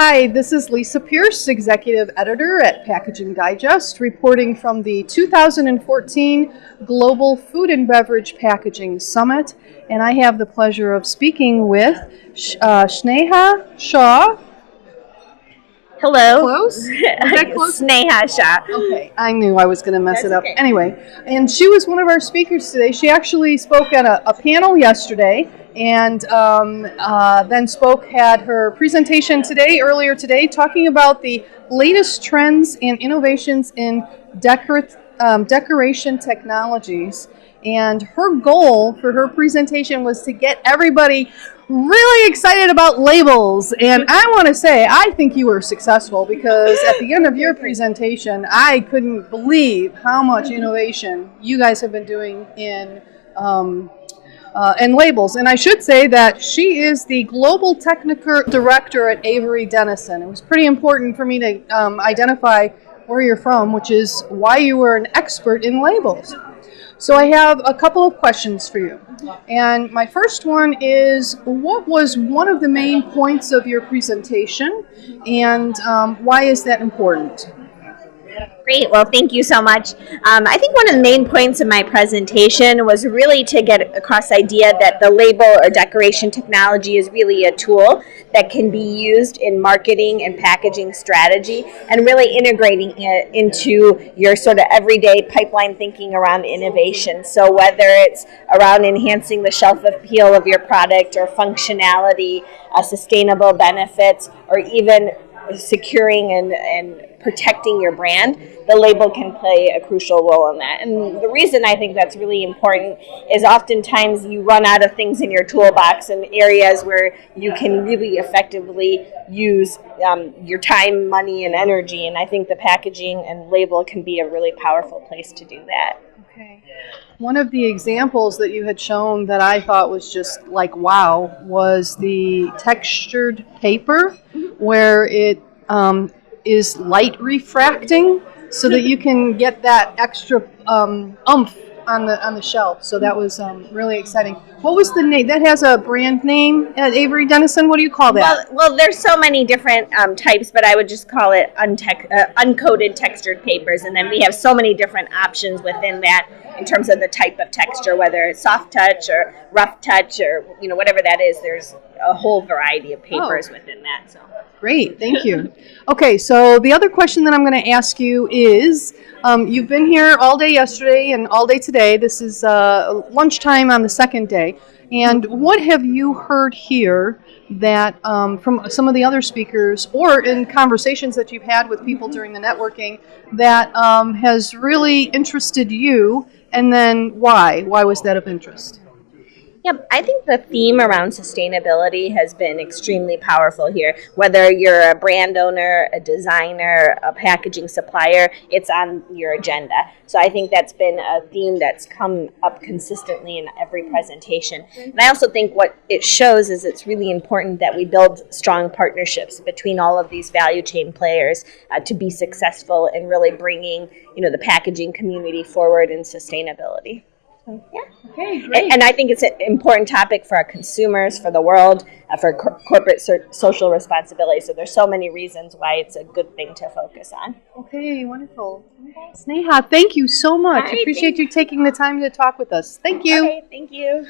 Hi, this is Lisa Pierce, Executive Editor at Packaging Digest, reporting from the 2014 Global Food and Beverage Packaging Summit. And I have the pleasure of speaking with Sneha Shah. Hello. Close? Was that close? Sneha Shah. Okay, I knew I was going to mess That's it up. okay. Anyway, and she was one of our speakers today. She actually spoke at a panel yesterday, and then had her presentation earlier today, talking about the latest trends and innovations in decoration technologies. And her goal for her presentation was to get everybody really excited about labels. And I want to say, I think you were successful, because at the end of your presentation, I couldn't believe how much innovation you guys have been doing in labels. And I should say that she is the Global Technical Director at Avery Dennison. It was pretty important for me to identify where you're from, which is why you were an expert in labels. So I have a couple of questions for you. And my first one is, what was one of the main points of your presentation, and why is that important? Great. Well, thank you so much. I think one of the main points of my presentation was really to get across the idea that the label or decoration technology is really a tool that can be used in marketing and packaging strategy, and really integrating it into your sort of everyday pipeline thinking around innovation. So whether it's around enhancing the shelf appeal of your product, or functionality, sustainable benefits, or even securing and protecting your brand, the label can play a crucial role in that. And the reason I think that's really important is oftentimes you run out of things in your toolbox in areas where you can really effectively use your time, money, and energy. And I think the packaging and label can be a really powerful place to do that. Okay. One of the examples that you had shown that I thought was just like wow was the textured paper, where it is light refracting, so that you can get that extra oomph on the shelf. So that was really exciting. What was the name? That has a brand name at Avery Dennison. What do you call that? Well, there's so many different types, but I would just call it uncoated textured papers. And then we have so many different options within that in terms of the type of texture, whether it's soft touch or rough touch, or whatever that is. There's a whole variety of papers within that. So. Great, thank you. Okay, so the other question that I'm going to ask you is, you've been here all day yesterday and all day today. This is lunchtime on the second day. And what have you heard here that from some of the other speakers, or in conversations that you've had with people during the networking, that has really interested you, and then why? Why was that of interest? Yep, I think the theme around sustainability has been extremely powerful here. Whether you're a brand owner, a designer, a packaging supplier, it's on your agenda. So I think that's been a theme that's come up consistently in every presentation. And I also think what it shows is it's really important that we build strong partnerships between all of these value chain players to be successful in really bringing, the packaging community forward in sustainability. Yeah. Okay, great. And I think it's an important topic for our consumers, for the world, for corporate social responsibility. So there's so many reasons why it's a good thing to focus on. Okay, wonderful. Sneha, thank you so much. All right, Appreciate you taking the time to talk with us. Thank you. Okay, thank you.